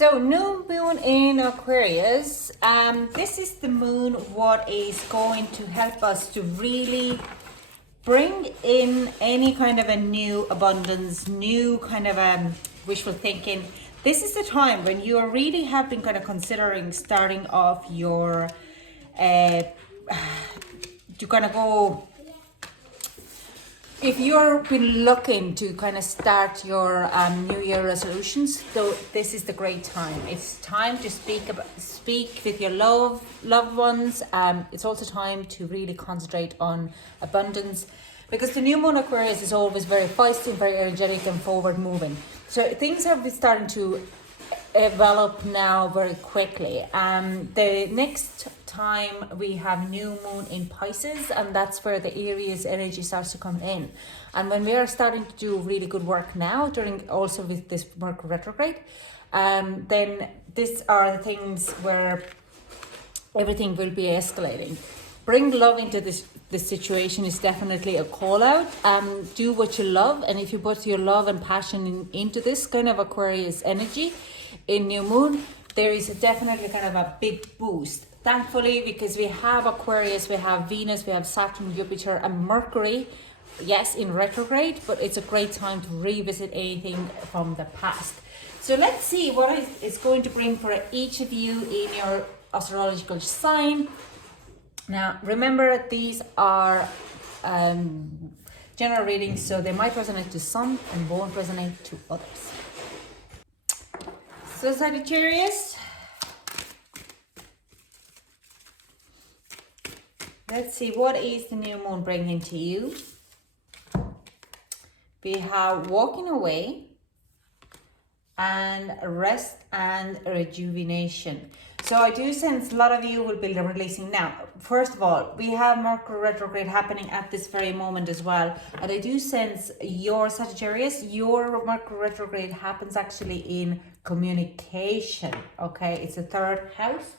So new moon in Aquarius. This is the moon what is going to help us to really bring in any kind of a new abundance, new kind of wishful thinking. This is the time when you are really have been kind of considering starting off your to kind of go, if you've been looking to kind of start your New Year resolutions, so this is the great time. It's time to speak with your loved ones. It's also time to really concentrate on abundance, because the new moon Aquarius is always very feisty, very energetic, and forward moving. So things have been starting to develop now very quickly. The next time we have new moon in Pisces, and that's where the Aries energy starts to come in. And when we are starting to do really good work now, during also with this Mercury retrograde, then these are the things where everything will be escalating. Bring love into this situation is definitely a call out. Do what you love, and if you put your love and passion into this kind of Aquarius energy in new moon, there is definitely kind of a big boost. Thankfully, because we have Aquarius, we have Venus, we have Saturn, Jupiter, and Mercury, yes, in retrograde, but it's a great time to revisit anything from the past. So let's see what it's going to bring for each of you in your astrological sign. Now, remember, these are general readings, so they might resonate to some and won't resonate to others. So Sagittarius, let's see, what is the new moon bringing to you? We have walking away and rest and rejuvenation. So I do sense a lot of you will be releasing now. First of all, we have Mercury retrograde happening at this very moment as well. And I do sense your Sagittarius, your Mercury retrograde happens actually in communication. Okay, it's the third house.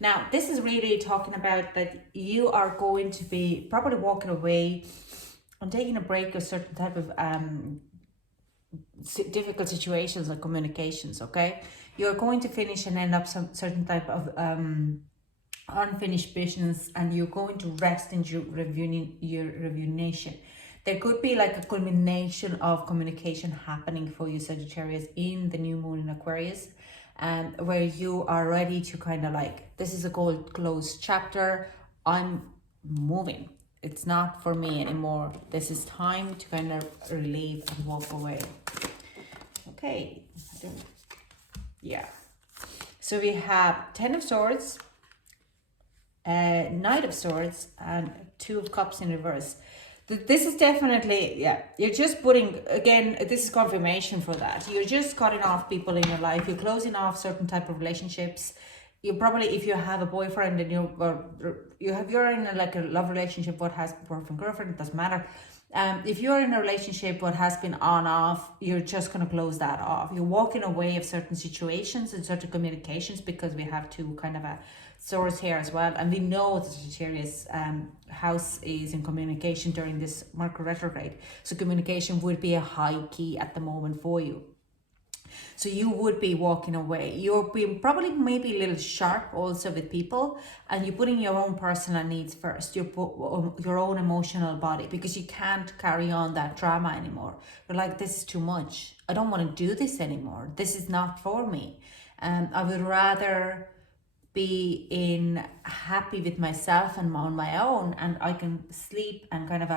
Now, this is really talking about that you are going to be probably walking away and taking a break of certain type of difficult situations like communications, okay? You're going to finish and end up some certain type of unfinished business, and you're going to rest in your rejuvenation. There could be like a culmination of communication happening for you, Sagittarius, in the new moon in Aquarius, where you are ready to kind of like, this is a closed chapter. I'm moving. It's not for me anymore. This is time to kind of relieve and walk away. Okay. Yeah. So we have 10 of Swords, Knight of Swords, and 2 of Cups in reverse. This is definitely, yeah, you're just putting, again, this is confirmation for that. You're just cutting off people in your life. You're closing off certain type of relationships. You probably, if you have a boyfriend and you're in like a love relationship, what has boyfriend, girlfriend, it doesn't matter. If you're in a relationship what has been on off, you're just going to close that off. You're walking away of certain situations and certain communications, because we have 2 kind of a swords here as well, and we know the Sagittarius house is in communication during this Mercury retrograde, so communication would be a high key at the moment for you. So you would be walking away. You're being probably maybe a little sharp also with people, and you're putting your own personal needs first, your own emotional body, because you can't carry on that drama anymore. You're like, this is too much. I don't want to do this anymore. This is not for me. I would rather be happy with myself and on my own, and I can sleep and kind of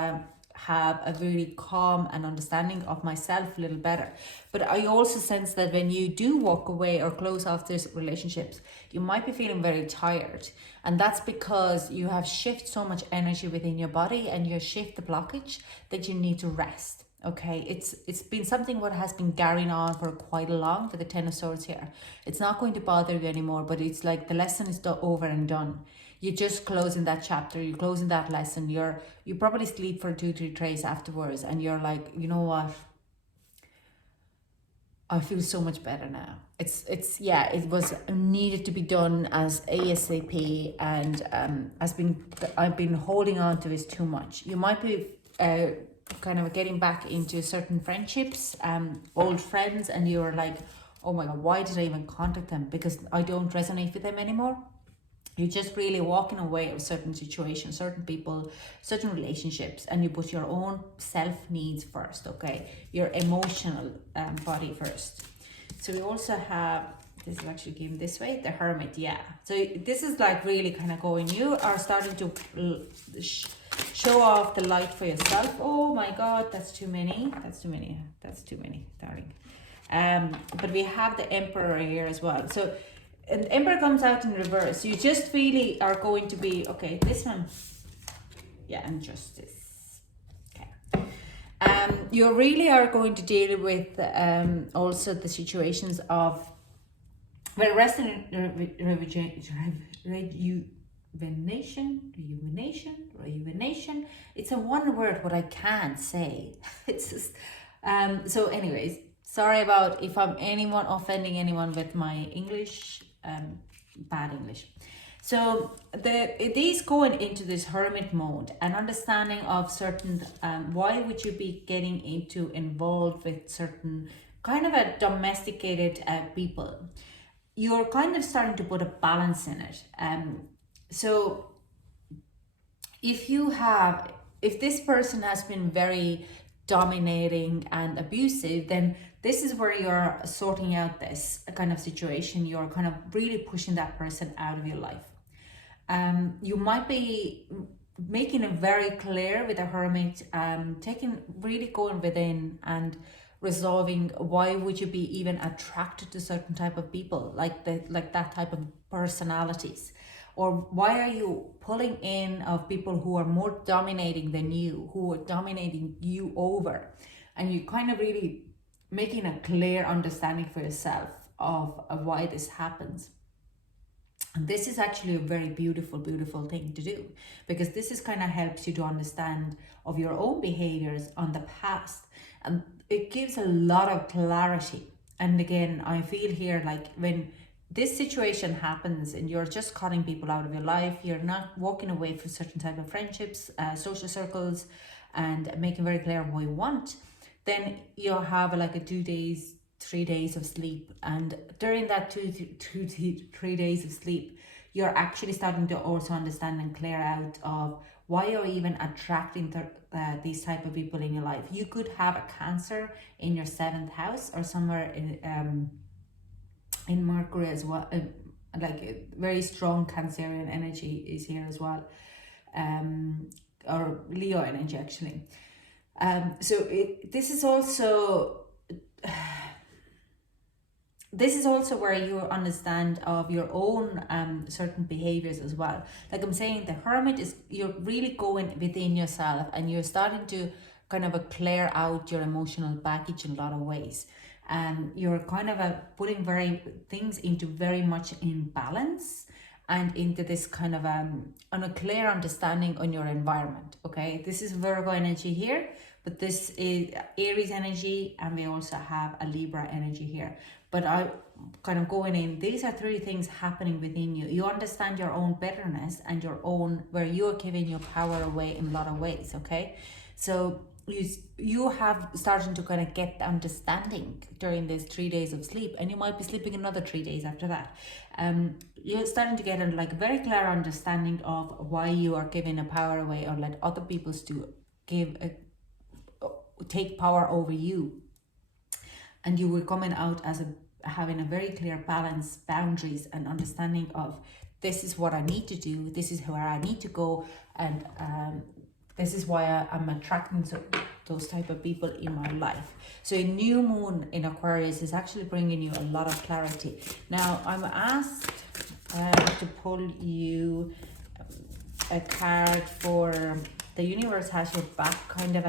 have a really calm and understanding of myself a little better. But I also sense that when you do walk away or close off these relationships, you might be feeling very tired, and that's because you have shifted so much energy within your body, and you shift the blockage that you need to rest. Okay, it's been something what has been carrying on for quite a long, for the 10 of Swords here. It's not going to bother you anymore, but it's like the lesson is over and done. You're just closing that chapter, you're closing that lesson. You probably sleep for 2-3 days afterwards, and you're like, you know what? I feel so much better now. It's yeah, it was needed to be done as ASAP, and I've been holding on to this too much. You might be kind of getting back into certain friendships, old friends, and you're like, oh my God, why did I even contact them? Because I don't resonate with them anymore. You're just really walking away of certain situations, certain people, certain relationships, and you put your own self needs first, okay? Your emotional body first. So we also have, this is actually given this way, the Hermit, yeah. So this is like really kind of going, you are starting to show off the light for yourself. Oh my God, that's too many. That's too many. That's too many, darling. But we have the Emperor here as well. So and Emperor comes out in reverse. You just really are going to be, okay, this one, yeah, and Justice. Okay. You really are going to deal with also the situations of, well, rest and rejuvenation. It's a one word what I can't say. It's just, so anyways, sorry about if I'm offending anyone with my English, bad English. So these going into this hermit mode and understanding of certain, why would you be getting involved with certain kind of a domesticated people? You're kind of starting to put a balance in it. So if this person has been very dominating and abusive, then this is where you're sorting out this kind of situation. You're kind of really pushing that person out of your life. You might be making it very clear with a hermit, really going within and resolving why would you be even attracted to certain type of people, like that type of personalities, or why are you pulling in of people who are more dominating than you, who are dominating you over, and you kind of really making a clear understanding for yourself of why this happens. And this is actually a very beautiful thing to do, because this is kind of helps you to understand of your own behaviors on the past, and it gives a lot of clarity. And again, I feel here like when this situation happens and you're just cutting people out of your life, you're not walking away from certain type of friendships, social circles, and making very clear what you want, then you'll have like a 2 days, 3 days of sleep. And during that 3 days of sleep, you're actually starting to also understand and clear out of why you're even attracting these type of people in your life. You could have a Cancer in your 7th house or somewhere in Mercury as well. Like a very strong Cancerian energy is here as well, or Leo energy actually. So this is also where you understand of your own certain behaviors as well. Like I'm saying, the Hermit is, you're really going within yourself and you're starting to kind of clear out your emotional baggage in a lot of ways. And you're kind of putting things into very much in balance and into this kind of on a clear understanding on your environment. Okay, this is Virgo energy here, but this is Aries energy, and we also have a Libra energy here. But I kind of going in, these are 3 things happening within you. You understand your own betterness and your own, where you're giving your power away in a lot of ways. Okay, so you have started to kind of get the understanding during these 3 days of sleep, and you might be sleeping another 3 days after that. You're starting to get a like very clear understanding of why you are giving a power away, or let other people to take power over you. And you were coming out as having a very clear balance, boundaries, and understanding of this is what I need to do, this is where I need to go, and this is why I'm attracting those type of people in my life. So a new moon in Aquarius is actually bringing you a lot of clarity. Now I'm asked to pull you a card for the universe has your back, kind of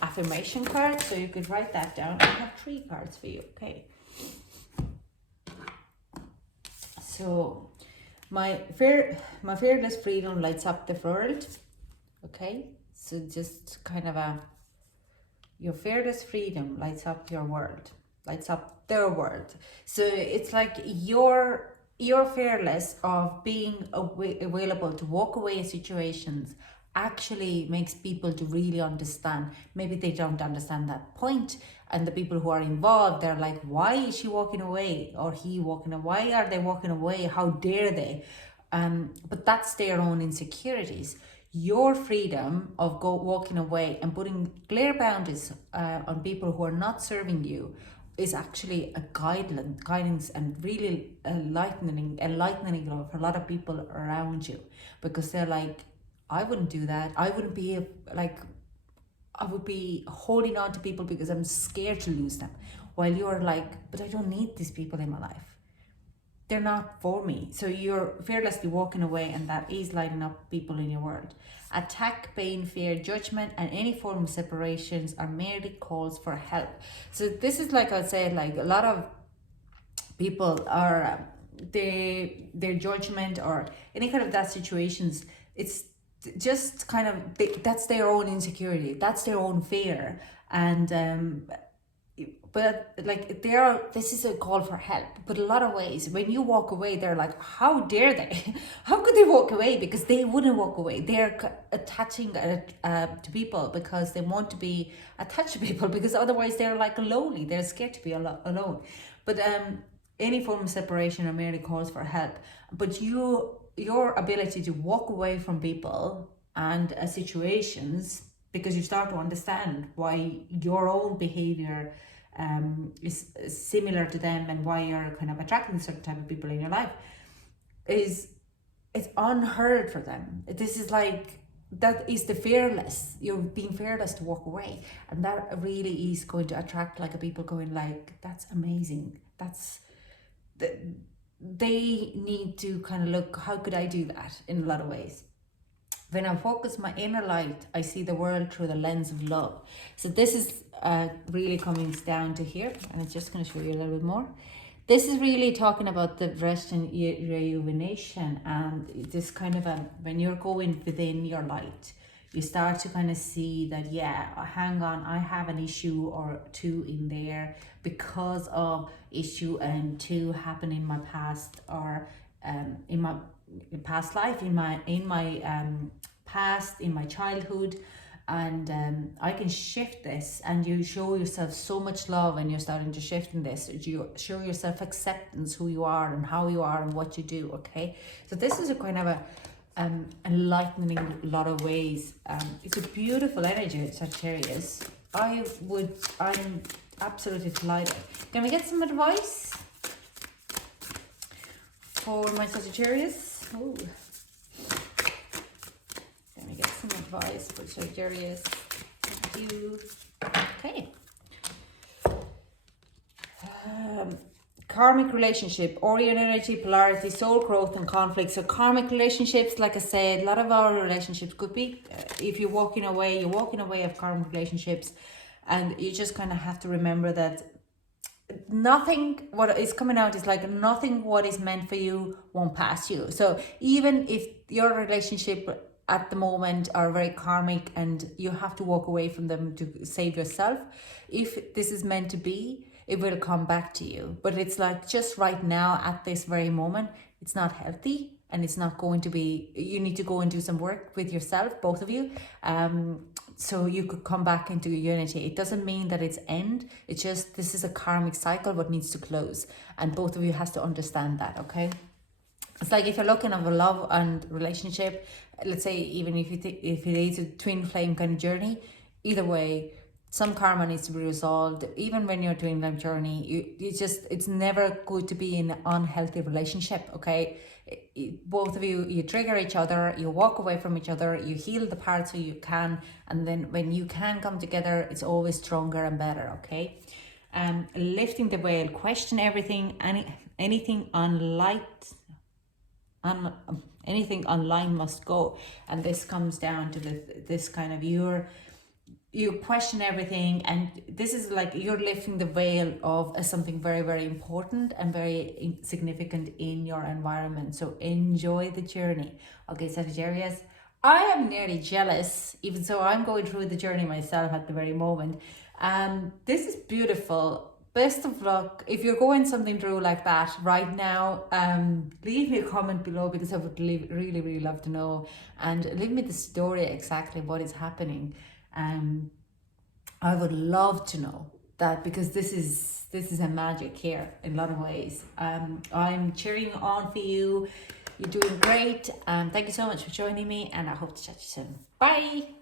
affirmation card. So you could write that down. I have 3 cards for you. Okay. So my fearless freedom lights up the world. Okay, so just kind of your fearless freedom lights up your world, lights up their world. So it's like you're fearless of being available to walk away in situations actually makes people to really understand. Maybe they don't understand that point And the people who are involved, they're like, why is she walking away, or he walking away? Why are they walking away? How dare they? But that's their own insecurities. Your freedom of walking away and putting clear boundaries on people who are not serving you is actually a guidance and really enlightening for a lot of people around you, because they're like, I wouldn't do that. I wouldn't be I would be holding on to people because I'm scared to lose them. While you're like, but I don't need these people in my life. They're not for me. So you're fearlessly walking away, and that is lighting up people in your world. Attack, pain, fear, judgment, and any form of separations are merely calls for help. So this is, like I said, like a lot of people are their judgment or any kind of that situations, it's just kind of that's their own insecurity, that's their own fear. And but like this is a call for help. But a lot of ways, when you walk away, they're like, how dare they? How could they walk away? Because they wouldn't walk away. They're attaching to people because they want to be attached to people, because otherwise they're like lonely, they're scared to be alone. But any form of separation are merely calls for help. But your ability to walk away from people and situations, because you start to understand why your own behavior is similar to them, and why you're kind of attracting certain type of people in your life, it's unheard for them. This is like, that is the fearless, you're being fearless to walk away, and that really is going to attract like a people going like, that's amazing, they need to kind of look, how could I do that in a lot of ways. When I focus my inner light, I see the world through the lens of love. So this is really coming down to here, and I'm just going to show you a little bit more. This is really talking about the rest and rejuvenation, and this kind of when you're going within your light, you start to kind of see that, yeah, hang on, I have an issue or two in there because of issue and two happen in my past, or in my past life, in my past, in my childhood. And I can shift this, and you show yourself so much love, and you're starting to shift in this. You show yourself acceptance, who you are and how you are and what you do. Okay, so this is a kind of a enlightening a lot of ways. It's a beautiful energy, Sagittarius. I'm absolutely delighted. Can we get some advice for my Sagittarius? Oh, can we get some advice for Sagittarius? Thank you. Okay. Karmic relationship, Orion energy, polarity, soul growth and conflict. So karmic relationships, like I said, a lot of our relationships could be, if you're walking away of karmic relationships, and you just kind of have to remember that nothing what is coming out is like, nothing what is meant for you won't pass you. So even if your relationship at the moment are very karmic and you have to walk away from them to save yourself, if this is meant to be, it will come back to you. But it's like, just right now at this very moment, it's not healthy, and it's not going to be. You need to go and do some work with yourself, both of you, so you could come back into unity. It doesn't mean that it's end. It's just, this is a karmic cycle what needs to close, and both of you has to understand that. Okay, it's like if you're looking at a love and relationship, let's say, even if if it is a twin flame kind of journey, either way, some karma needs to be resolved. Even when you're doing that journey, it's never good to be in an unhealthy relationship. Okay, both of you, you trigger each other, you walk away from each other, you heal the parts so you can, and then when you can come together, it's always stronger and better. Okay, lifting the veil, question everything, anything anything online must go. And this comes down to this kind of, you question everything, and this is like you're lifting the veil of something very, very important and very significant in your environment. So enjoy the journey. Okay, Sagittarius, I am nearly jealous, even so I'm going through the journey myself at the very moment. This is beautiful. Best of luck. If you're going something through like that right now, leave me a comment below, because I would really, really love to know, and leave me the story, exactly what is happening. I would love to know. that, because this is a magic here in a lot of ways. I'm cheering on for you. You're doing great. Thank you so much for joining me, and I hope to chat to you soon. Bye.